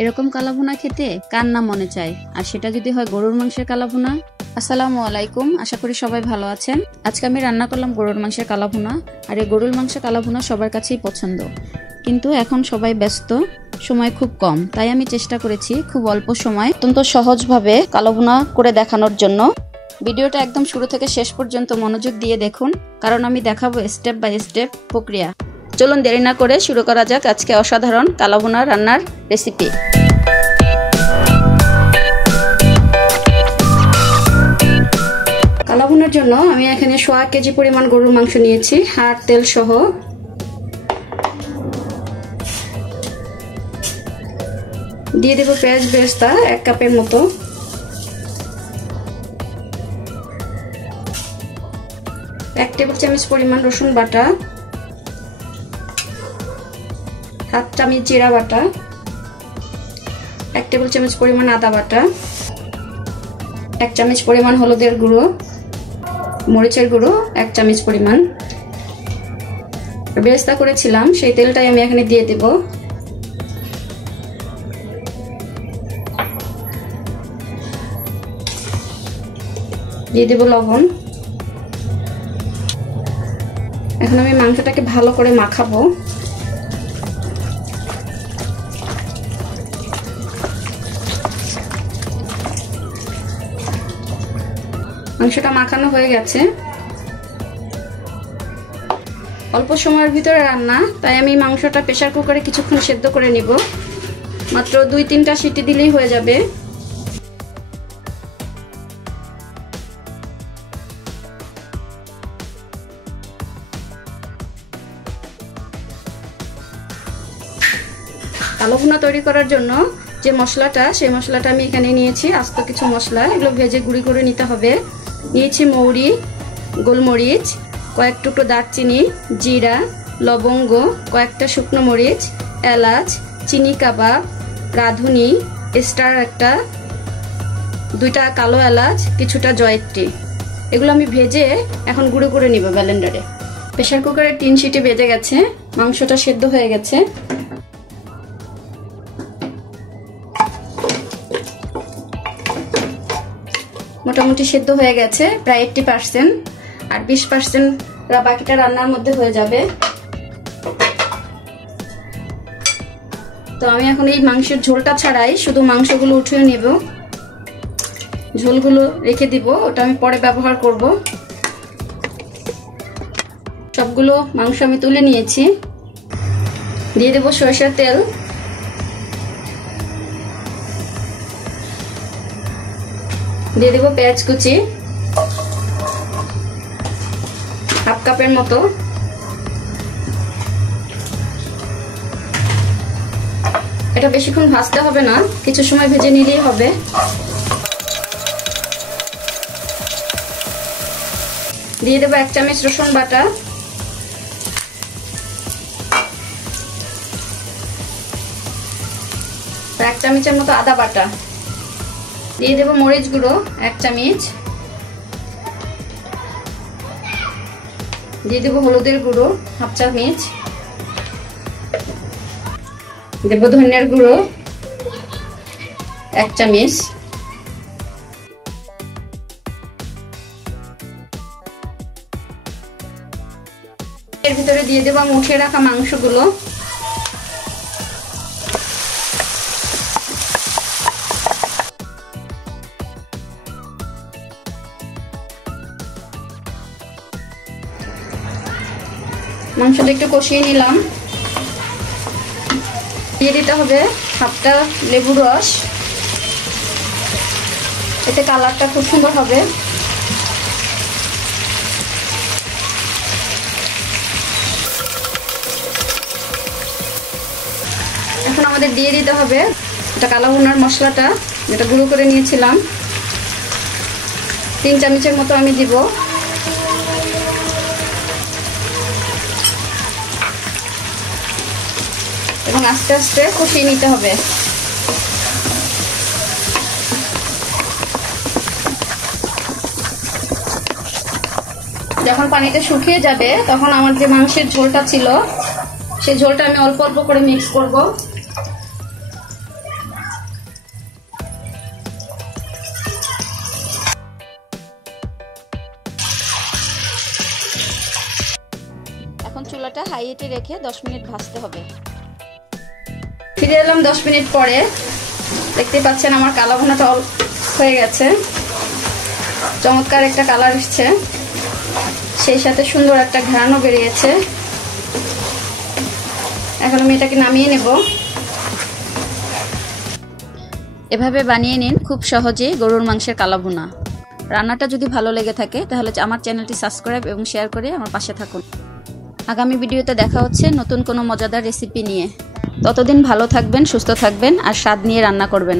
এরকম কালাভুনা খেতে কার না মনে চায়, আর সেটা যদি হয় গরুর মাংসের কালাভুনা। আসসালামু আলাইকুম, আশা করি সবাই ভালো আছেন। আজকে আমি রান্না করলাম গরুর মাংসের কালাভুনা। আর এই গরুর মাংসের কালাভুনা সবার কাছেই পছন্দ, কিন্তু এখন সবাই ব্যস্ত, সময় খুব কম। তাই আমি চেষ্টা করেছি খুব অল্প সময় অত্যন্ত সহজভাবে কালাভুনা করে দেখানোর জন্য। ভিডিওটা একদম শুরু থেকে শেষ পর্যন্ত মনোযোগ দিয়ে দেখুন, কারণ আমি দেখাবো স্টেপ বাই স্টেপ প্রক্রিয়া। চলুন দেরি না করে শুরু করা যাক আজকে অসাধারণ কালাভুনা রান্নার রেসিপি। কালাভুনার জন্য আমি এখানে 1.5 কেজি পরিমাণ গরুর মাংস নিয়েছি, হাড় তেল সহ। দিয়ে দেব পেঁয়াজ বেরেস্তা 1 কাপের মতো, এক টেবিল চামচ পরিমাণ রসুন বাটা, 1/2 চামচ জিরা বাটা, 1 টেবিল চামচ পরিমাণ আদা বাটা, 1 চামচ পরিমাণ হলুদের গুঁড়ো, মরিচের গুঁড়ো 1 চামচ পরিমাণ। বেরেস্তা করেছিলাম সেই তেলটাই আমি এখানে দিয়ে দেব। দিয়ে দেব লবণ। এখন আমি মাংসটাকে ভালো করে মাখাবো। মাংসটা মাখানো হয়ে গেছে। অল্প সময়ের ভিতরে রান্না, তাই আমি মাংসটা প্রেসার কুকারে কিছুক্ষণ সেদ্ধ করে নিব। মাত্র 2-3টা সিটি দিলেই হয়ে যাবে। কালাভুনা তৈরি করার জন্য যে মশলাটা, সেই মশলাটা আমি এখানে নিয়েছি। আস্ত কিছু মশলা, এগুলো ভেজে গুঁড়ি করে নিতে হবে। নিয়েছি মৌরি, গোলমরিচ, কয়েক টুকরো দারচিনি, জিরা, লবঙ্গ, কয়েকটা শুকনো মরিচ, এলাচ, চিনি কাবাব, রাঁধুনি, স্টার একটা, 2টা কালো এলাচ, কিছুটা জয়ত্রী। এগুলো আমি ভেজে এখন গুঁড়ো করে নিব ব্লেন্ডারে। প্রেসার কুকারে 3 সিটি বেজে গেছে, মাংসটা সেদ্ধ হয়ে গেছে। মোটামুটি সেদ্ধ হয়ে গেছে প্রায় 80%, আর 20% বাকিটা রান্নার মধ্যে হয়ে যাবে। তো আমি এখন এই মাংসের ঝোলটা ছাড়াই শুধু মাংসগুলো উঠিয়ে নেব। ঝোলগুলো রেখে দিব, ওটা আমি পরে ব্যবহার করব। সবগুলো মাংস আমি তুলে নিয়েছি। দিয়ে দেব সরিষার তেল, দিয়ে দেব পেঁয়াজ কুচি 1/2 কাপের মতো, এটা বেশিক্ষণ ভাজতে হবে না, কিছু সময় ভেজে নিলেই হবে। দিয়ে দেব 1 চামচ রসুন বাটা, 1 চামচের মতো আদা বাটা। দিয়ে দেব মরিচ গুঁড়ো 1 চামচ, দিয়ে দেব হলুদের গুঁড়ো 1/2 চামচ, দেব ধনিয়ার গুঁড়ো 1 চামচ, এর ভিতরে দিয়ে দেব মুছে রাখা মাংসগুলো। মাংসটা একটু কষিয়ে নিলাম। দিয়ে দিতে হবে 1/2টা লেবুর রস, এতে কালারটা খুব সুন্দর হবে। এখন আমাদের দিয়ে দিতে হবে এটা কালাভুনার মশলাটা, যেটা গুঁড়ো করে নিয়েছিলাম। 3 চামচের মতো আমি দিব। এবং আস্তে আস্তে কষিয়ে নিতে হবে। যখন পানিটা শুকিয়ে যাবে তখন আমার যে মাংসের ঝোলটা ছিল সেই ঝোলটা আমি অল্প অল্প করে মিক্স করব। চুলাটা হাই হিটে রেখে 10 মিনিট ভাজতে হবে। ফিরে এলাম 10 মিনিট পরে। দেখতে পাচ্ছেন আমার কালা ভুনাটা হয়ে গেছে, চমৎকার একটা কালার এসছে, সেই সাথে সুন্দর একটা ঘ্রাণও বেরিয়েছে। এখন আমি এটাকে নামিয়ে নেব। এভাবে বানিয়ে নিন খুব সহজেই গরুর মাংসের কালা ভুনা। রান্নাটা যদি ভালো লেগে থাকে তাহলে আমার চ্যানেলটি সাবস্ক্রাইব এবং শেয়ার করে আমার পাশে থাকুন। আগামী ভিডিওতে দেখা হচ্ছে নতুন কোনো মজাদার রেসিপি নিয়ে। ততদিন ভালো থাকবেন, সুস্থ থাকবেন আর স্বাদ নিয়ে রান্না করবেন।